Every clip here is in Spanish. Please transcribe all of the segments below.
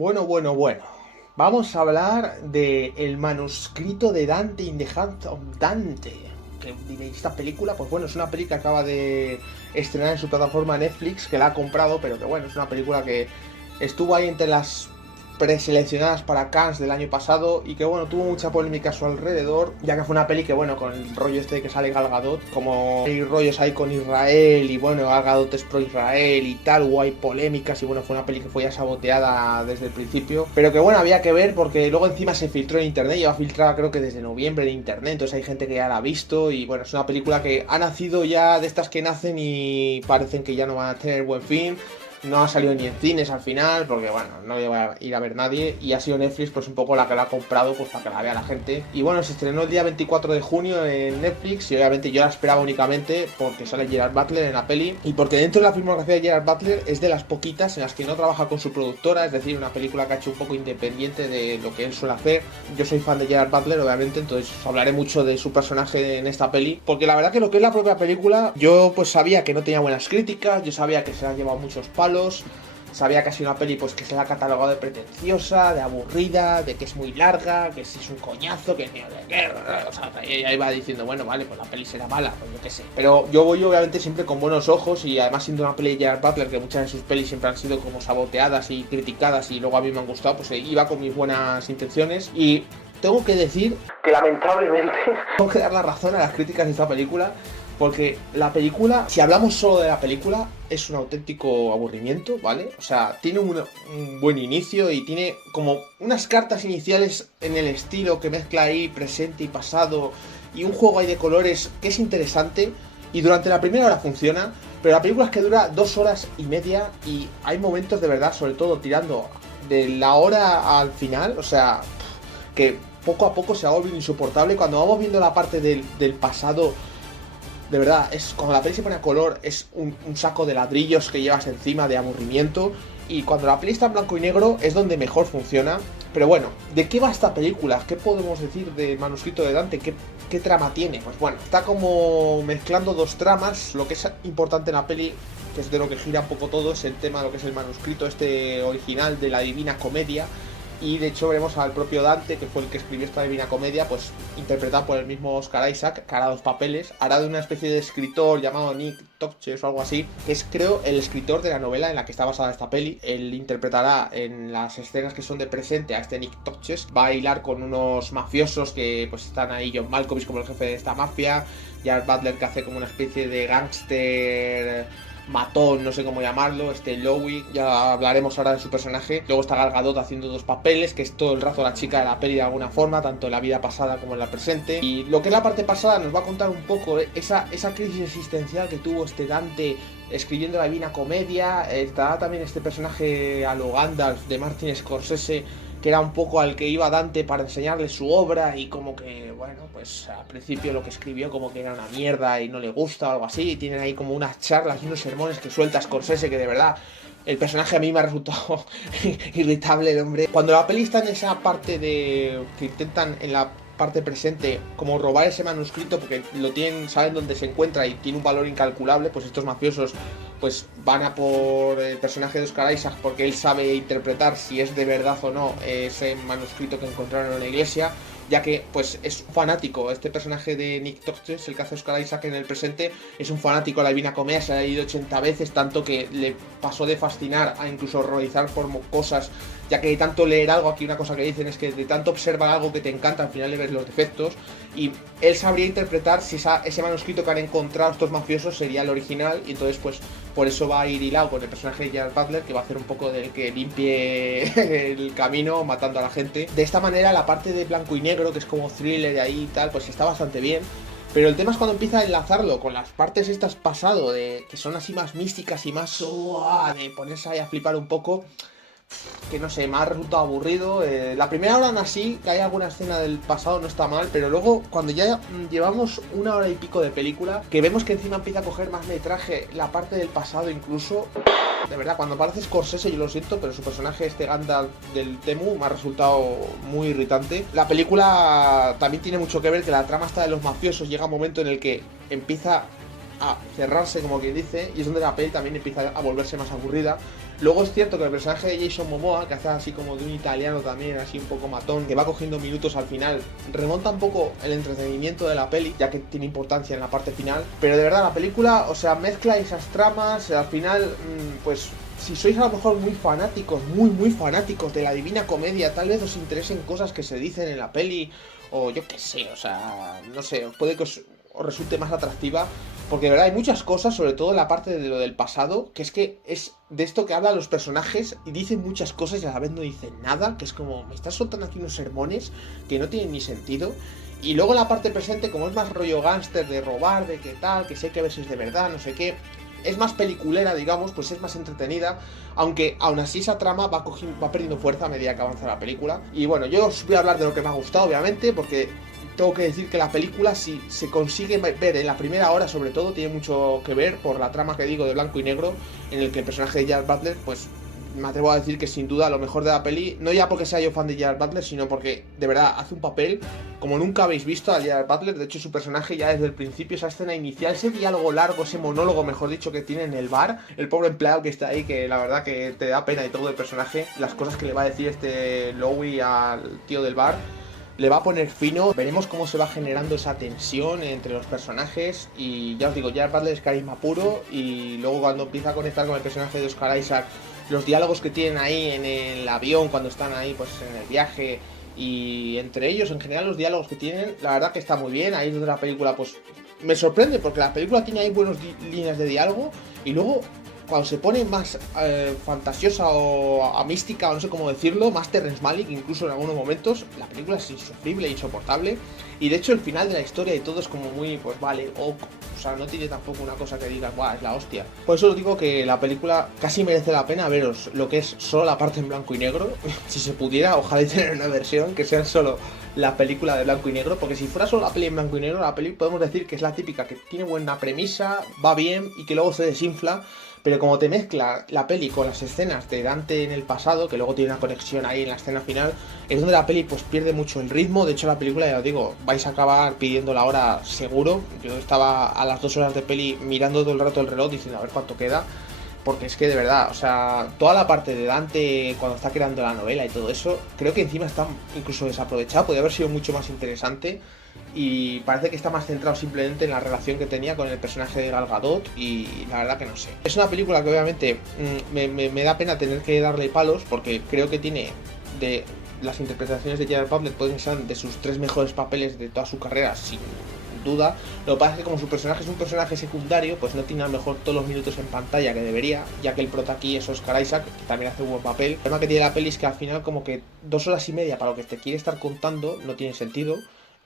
Bueno. Vamos a hablar de El manuscrito de Dante in the Hand of Dante. Que diréis, esta película, pues bueno, es una película que acaba de estrenar en su plataforma Netflix, que la ha comprado, pero que bueno, es una película que estuvo ahí entre las preseleccionadas para Cannes del año pasado y que bueno, tuvo mucha polémica a su alrededor, ya que fue una peli que bueno, con el rollo este de que sale Gal Gadot, como hay rollos ahí con Israel y bueno, Gal Gadot es pro Israel y tal, o hay polémicas y bueno, fue una peli que fue ya saboteada desde el principio, pero que bueno, había que ver porque luego encima se filtró en internet, lleva filtrada creo que desde noviembre en internet, entonces hay gente que ya la ha visto y bueno, es una película que ha nacido ya de estas que nacen y parecen que ya no van a tener buen fin. No ha salido ni en cines al final, porque bueno, no iba a ir a ver nadie. Y ha sido Netflix pues un poco la que la ha comprado pues para que la vea la gente. Y bueno, se estrenó el día 24 de junio en Netflix. Y obviamente yo la esperaba únicamente porque sale Gerard Butler en la peli. Y porque dentro de la filmografía de Gerard Butler es de las poquitas en las que no trabaja con su productora. Es decir, una película que ha hecho un poco independiente de lo que él suele hacer. Yo soy fan de Gerard Butler, obviamente, entonces os hablaré mucho de su personaje en esta peli. Porque la verdad que lo que es la propia película, yo pues sabía que no tenía buenas críticas. Yo sabía que se han llevado muchos palos. Sabía que ha sido una peli pues que se la ha catalogado de pretenciosa, de aburrida, de que es muy larga, que si es un coñazo, que o sea, ella iba diciendo, bueno, vale, pues la peli será mala, pues yo qué sé. Pero yo voy obviamente siempre con buenos ojos y además siendo una peli de Gerard Butler, que muchas de sus pelis siempre han sido como saboteadas y criticadas y luego a mí me han gustado, pues iba con mis buenas intenciones y tengo que decir que lamentablemente tengo que dar la razón a las críticas de esta película. Porque la película, si hablamos solo de la película, es un auténtico aburrimiento, ¿vale? O sea, tiene un buen inicio y tiene como unas cartas iniciales en el estilo que mezcla ahí presente y pasado y un juego ahí de colores que es interesante y durante la primera hora funciona, pero la película es que dura 2 horas y media y hay momentos de verdad, sobre todo tirando de la hora al final, o sea, que poco a poco se va volviendo insoportable. Cuando vamos viendo la parte del pasado, de verdad, es cuando la peli se pone a color, es un saco de ladrillos que llevas encima de aburrimiento. Y cuando la peli está en blanco y negro es donde mejor funciona. Pero bueno, ¿de qué va esta película? ¿Qué podemos decir del manuscrito de Dante? ¿Qué trama tiene? Pues bueno, está como mezclando dos tramas. Lo que es importante en la peli, que es de lo que gira un poco todo, es el tema de lo que es el manuscrito este original de la Divina Comedia. Y de hecho veremos al propio Dante, que fue el que escribió esta Divina Comedia, pues interpretado por el mismo Oscar Isaac, que hará dos papeles. Hará de una especie de escritor llamado Nick Topches o algo así, que es creo el escritor de la novela en la que está basada esta peli. Él interpretará en las escenas que son de presente a este Nick Topches. Va a hilar con unos mafiosos que pues están ahí, John Malkovich como el jefe de esta mafia, Jared Butler que hace como una especie de gángster matón, no sé cómo llamarlo, Lowy, ya hablaremos ahora de su personaje. Luego está Gal Gadot haciendo dos papeles, que es todo el rato la chica de la peli de alguna forma, tanto en la vida pasada como en la presente. Y lo que es la parte pasada nos va a contar un poco esa crisis existencial que tuvo este Dante escribiendo la Divina Comedia. Está también este personaje a lo Gandalf de Martin Scorsese, que era un poco al que iba Dante para enseñarle su obra y como que, bueno, pues al principio lo que escribió como que era una mierda y no le gusta o algo así, y tienen ahí como unas charlas y unos sermones que suelta Scorsese que de verdad el personaje a mí me ha resultado irritable, el hombre. Cuando la peli está en esa parte de que intentan en la parte presente como robar ese manuscrito porque lo tienen, saben dónde se encuentra y tiene un valor incalculable, pues estos mafiosos pues van a por el personaje de Oscar Isaac porque él sabe interpretar si es de verdad o no ese manuscrito que encontraron en la iglesia, ya que pues es un fanático. Este personaje de Nick Topches, el que hace Oscar Isaac en el presente, es un fanático de la Divina Comedia, se la ha leído 80 veces, tanto que le pasó de fascinar a incluso horrorizar por cosas, ya que de tanto leer algo, aquí una cosa que dicen es que de tanto observar algo que te encanta, al final le ves los defectos, y él sabría interpretar si ese manuscrito que han encontrado estos mafiosos sería el original, y entonces pues por eso va a ir hilado con el personaje de Gerard Butler, que va a hacer un poco del que limpie el camino matando a la gente. De esta manera la parte de blanco y negro, que es como thriller de ahí y tal, pues está bastante bien. Pero el tema es cuando empieza a enlazarlo con las partes estas pasado, de que son así más místicas y más de ponerse ahí a flipar un poco, que no sé, me ha resultado aburrido. La primera hora aún así, que hay alguna escena del pasado, no está mal, pero luego cuando ya llevamos 1 hora y pico de película, que vemos que encima empieza a coger más metraje la parte del pasado incluso, de verdad, cuando aparece Scorsese, yo lo siento, pero su personaje, este Gandalf del Temu, me ha resultado muy irritante. La película también tiene mucho que ver que la trama esta de los mafiosos llega a un momento en el que empieza a cerrarse, como quien dice, y es donde la peli también empieza a volverse más aburrida. Luego es cierto que el personaje de Jason Momoa, que hace así como de un italiano también, así un poco matón, que va cogiendo minutos al final, remonta un poco el entretenimiento de la peli, ya que tiene importancia en la parte final. Pero de verdad, la película, o sea, mezcla esas tramas, al final, pues... Si sois a lo mejor muy fanáticos, muy fanáticos de la Divina Comedia, tal vez os interesen cosas que se dicen en la peli, o yo qué sé, o sea, no sé, puede que os resulte más atractiva, porque de verdad hay muchas cosas, sobre todo en la parte de lo del pasado, que es de esto que hablan los personajes y dicen muchas cosas y a la vez no dicen nada, que es como, me estás soltando aquí unos sermones que no tienen ni sentido. Y luego la parte presente, como es más rollo gángster, de robar, de qué tal, que sé que a veces de verdad, no sé qué, es más peliculera, digamos, pues es más entretenida, aunque aún así esa trama va perdiendo fuerza a medida que avanza la película. Y bueno, yo os voy a hablar de lo que me ha gustado, obviamente, porque tengo que decir que la película, si se consigue ver en la primera hora, sobre todo, tiene mucho que ver por la trama que digo de blanco y negro, en el que el personaje de Gerard Butler, pues me atrevo a decir que sin duda lo mejor de la peli, no ya porque sea yo fan de Gerard Butler, sino porque de verdad hace un papel como nunca habéis visto a Gerard Butler. De hecho, su personaje ya desde el principio, esa escena inicial, ese diálogo largo, ese monólogo, mejor dicho, que tiene en el bar, el pobre empleado que está ahí, que la verdad que te da pena y todo el personaje, las cosas que le va a decir este Louis al tío del bar, le va a poner fino. Veremos cómo se va generando esa tensión entre los personajes. Y ya os digo, Gerard Butler es carisma puro. Y luego cuando empieza a conectar con el personaje de Oscar Isaac, los diálogos que tienen ahí en el avión, cuando están ahí pues en el viaje, y entre ellos en general los diálogos que tienen, la verdad que está muy bien. Ahí es donde la película pues me sorprende, porque la película tiene ahí buenas líneas de diálogo, y luego cuando se pone más fantasiosa o mística, o no sé cómo decirlo, más Terrence Malick, incluso en algunos momentos, la película es insufrible, insoportable. Y de hecho el final de la historia y todo es como muy, pues vale, o sea, no tiene tampoco una cosa que digas, guau, es la hostia. Por eso os digo que la película casi merece la pena veros lo que es solo la parte en blanco y negro. Si se pudiera, ojalá tener una versión que sea solo la película de blanco y negro, porque si fuera solo la peli en blanco y negro, la peli podemos decir que es la típica, que tiene buena premisa, va bien y que luego se desinfla. Pero como te mezcla la peli con las escenas de Dante en el pasado, que luego tiene una conexión ahí en la escena final, es donde la peli pues pierde mucho el ritmo. De hecho, la película, ya os digo, vais a acabar pidiendo la hora seguro. Yo estaba a las 2 horas de peli mirando todo el rato el reloj diciendo a ver cuánto queda, porque es que de verdad, o sea, toda la parte de Dante cuando está creando la novela y todo eso, creo que encima está incluso desaprovechado, podría haber sido mucho más interesante. Y parece que está más centrado simplemente en la relación que tenía con el personaje de Gal Gadot, y la verdad que no sé. Es una película que obviamente me da pena tener que darle palos, porque creo que tiene de las interpretaciones de Gerard Butler, pueden ser de sus 3 mejores papeles de toda su carrera, sin duda. Lo que pasa es que como su personaje es un personaje secundario, pues no tiene a lo mejor todos los minutos en pantalla que debería, ya que el prota aquí es Oscar Isaac, que también hace un buen papel. El problema que tiene la peli es que al final como que 2 horas y media para lo que te quiere estar contando no tiene sentido,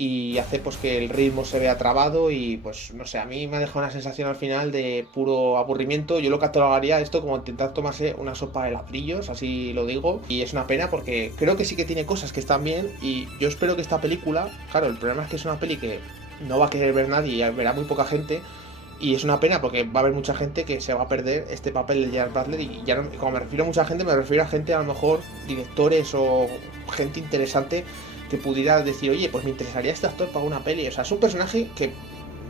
y hace pues que el ritmo se vea trabado. Y pues no sé, a mí me ha dejado una sensación al final de puro aburrimiento. Yo lo catalogaría esto como intentar tomarse una sopa de ladrillos, así lo digo, y es una pena porque creo que sí que tiene cosas que están bien, y yo espero que esta película, claro, el problema es que es una peli que no va a querer ver nadie y verá muy poca gente. Y es una pena porque va a haber mucha gente que se va a perder este papel de Gerard Butler. Y ya no, como me refiero a mucha gente, me refiero a gente, a lo mejor directores o gente interesante, que pudiera decir, oye, pues me interesaría este actor para una peli. O sea, es un personaje que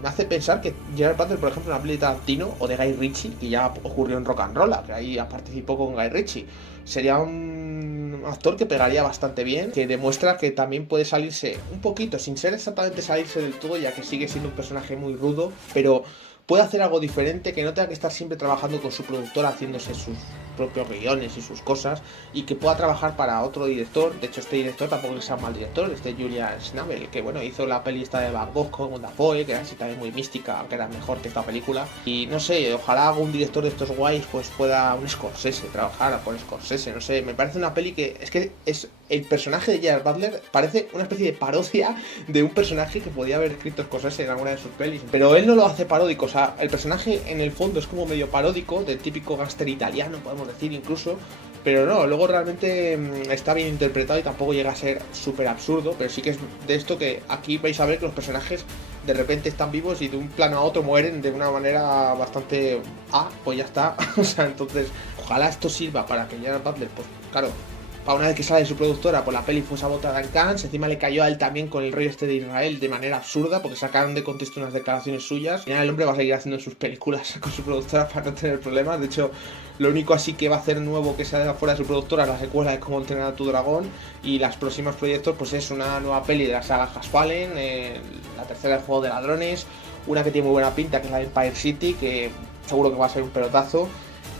me hace pensar que Gerard Butler, por ejemplo, en una peli de Tarantino o de Guy Ritchie, que ya ocurrió en Rock and Roll, que ahí participó con Guy Ritchie, sería un actor que pegaría bastante bien, que demuestra que también puede salirse un poquito, sin ser exactamente salirse del todo, ya que sigue siendo un personaje muy rudo, pero puede hacer algo diferente, que no tenga que estar siempre trabajando con su productor haciéndose sus propios guiones y sus cosas, y que pueda trabajar para otro director. De hecho, este director tampoco es un mal director, este Julian Schnabel, que bueno, hizo la peli esta de Van Gogh con Dafoe, que era así también muy mística, aunque era mejor que esta película. Y no sé, ojalá algún director de estos guays pues pueda, un Scorsese, trabajar con Scorsese, no sé, me parece una peli que es el personaje de Gerard Butler parece una especie de parodia de un personaje que podía haber escrito Scorsese en alguna de sus pelis, pero él no lo hace paródico. O sea, el personaje en el fondo es como medio paródico del típico gángster italiano, podemos decir incluso, pero no, luego realmente está bien interpretado y tampoco llega a ser súper absurdo. Pero sí que es de esto que aquí vais a ver que los personajes de repente están vivos y de un plano a otro mueren de una manera bastante... pues ya está. O sea, entonces, ojalá esto sirva para que Gerard Butler, pues claro, para una vez que sale de su productora, pues la peli fue sabotada en Cannes. Encima le cayó a él también con el rollo este de Israel de manera absurda, porque sacaron de contexto unas declaraciones suyas. Al final el hombre va a seguir haciendo sus películas con su productora para no tener problemas. De hecho, lo único así que va a hacer nuevo que sea de fuera de su productora es la secuela de Cómo entrenar a tu dragón. Y los próximos proyectos pues es una nueva peli de la saga Has Fallen, la tercera del Juego de Ladrones, una que tiene muy buena pinta, que es la de Empire City, que seguro que va a ser un pelotazo.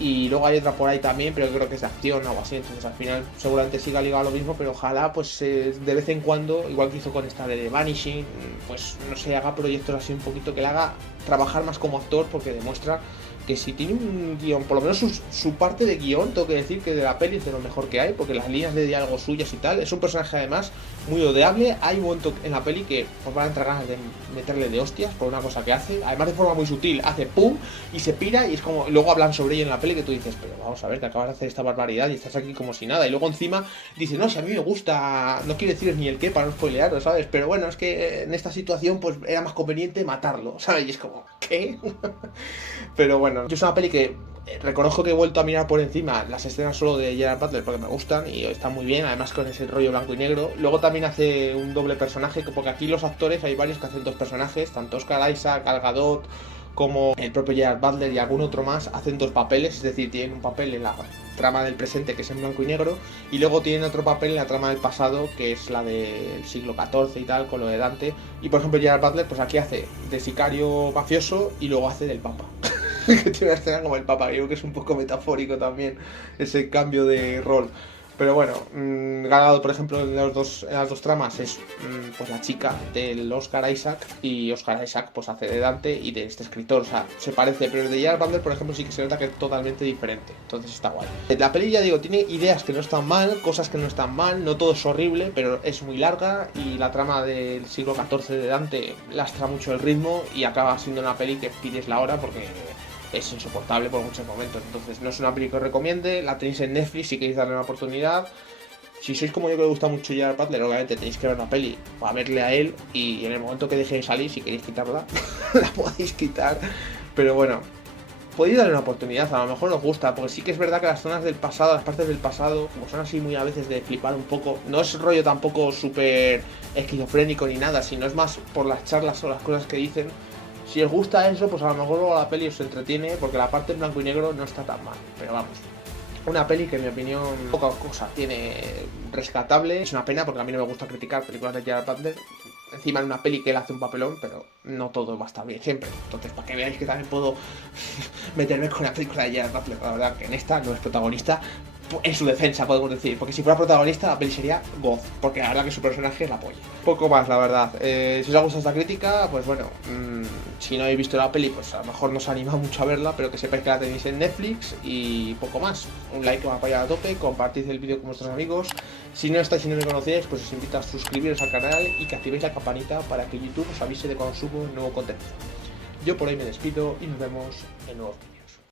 Y luego hay otra por ahí también, pero creo que es de acción o algo así. Entonces al final seguramente siga ligado a lo mismo, pero ojalá pues de vez en cuando, igual que hizo con esta de The Vanishing, pues no sé, haga proyectos así un poquito que le haga trabajar más como actor, porque demuestra que si tiene un guión, por lo menos su parte de guión, tengo que decir que de la peli es de lo mejor que hay, porque las líneas de diálogo suyas y tal, es un personaje además muy odiable. Hay un momento en la peli que os van a entrar ganas de meterle de hostias por una cosa que hace, además de forma muy sutil, hace pum y se pira y es como, luego hablan sobre ella en la peli que tú dices, pero vamos a ver, te acabas de hacer esta barbaridad y estás aquí como si nada, y luego encima dice, no, si a mí me gusta, no quiero deciros ni el qué para no spoilearlo, ¿sabes? Pero bueno, es que en esta situación pues era más conveniente matarlo, ¿sabes? Y es como, ¿qué? Pero bueno, yo es una peli que reconozco que he vuelto a mirar por encima las escenas solo de Gerard Butler porque me gustan y están muy bien, además con ese rollo blanco y negro. Luego también hace un doble personaje, porque aquí los actores hay varios que hacen dos personajes, tanto Oscar Isaac, Gal Gadot, como el propio Gerard Butler y algún otro más hacen dos papeles, es decir, tienen un papel en la trama del presente que es en blanco y negro y luego tienen otro papel en la trama del pasado que es la del siglo XIV y tal, con lo de Dante. Y por ejemplo Gerard Butler pues aquí hace de sicario mafioso y luego hace del papa. Que tiene una escena como el papa, creo que es un poco metafórico también ese cambio de rol. Pero bueno, Gal Gadot, por ejemplo, en las dos tramas es pues la chica del Oscar Isaac, y Oscar Isaac pues hace de Dante y de este escritor, o sea, se parece, pero el de Gerard Butler, por ejemplo, sí que se nota que es totalmente diferente, entonces está guay. La peli, ya digo, tiene ideas que no están mal, cosas que no están mal, no todo es horrible, pero es muy larga y la trama del siglo XIV de Dante lastra mucho el ritmo y acaba siendo una peli que pides la hora porque es insoportable por muchos momentos. Entonces no es una película que os recomiende, la tenéis en Netflix si queréis darle una oportunidad. Si sois como yo que le gusta mucho Gerard Butler, obviamente tenéis que ver una peli para verle a él y en el momento que deje de salir, si queréis quitarla, la podéis quitar. Pero bueno, podéis darle una oportunidad, a lo mejor os gusta, porque sí que es verdad que las zonas del pasado, las partes del pasado, como son así muy a veces de flipar un poco, no es rollo tampoco súper esquizofrénico ni nada, sino es más por las charlas o las cosas que dicen. Si os gusta eso, pues a lo mejor luego la peli os entretiene, porque la parte en blanco y negro no está tan mal. Pero vamos, una peli que en mi opinión poca cosa tiene rescatable. Es una pena porque a mí no me gusta criticar películas de Gerard Butler. Encima en una peli que él hace un papelón, pero no todo va a estar bien siempre. Entonces, para que veáis que también puedo meterme con la película de Gerard Butler, la verdad que en esta no es protagonista. En su defensa, podemos decir, porque si fuera protagonista la peli sería goz, porque la verdad que su personaje es la polla. Poco más, la verdad. Si os ha gustado esta crítica, pues bueno, si no habéis visto la peli, pues a lo mejor no os anima mucho a verla, pero que sepáis que la tenéis en Netflix y poco más. Un like que me apoya a tope, compartid el vídeo con vuestros amigos. Si no estáis y no me conocéis, pues os invito a suscribiros al canal y que activéis la campanita para que YouTube os avise de cuando subo un nuevo contenido. Yo por ahí me despido y nos vemos en nuevos vídeos.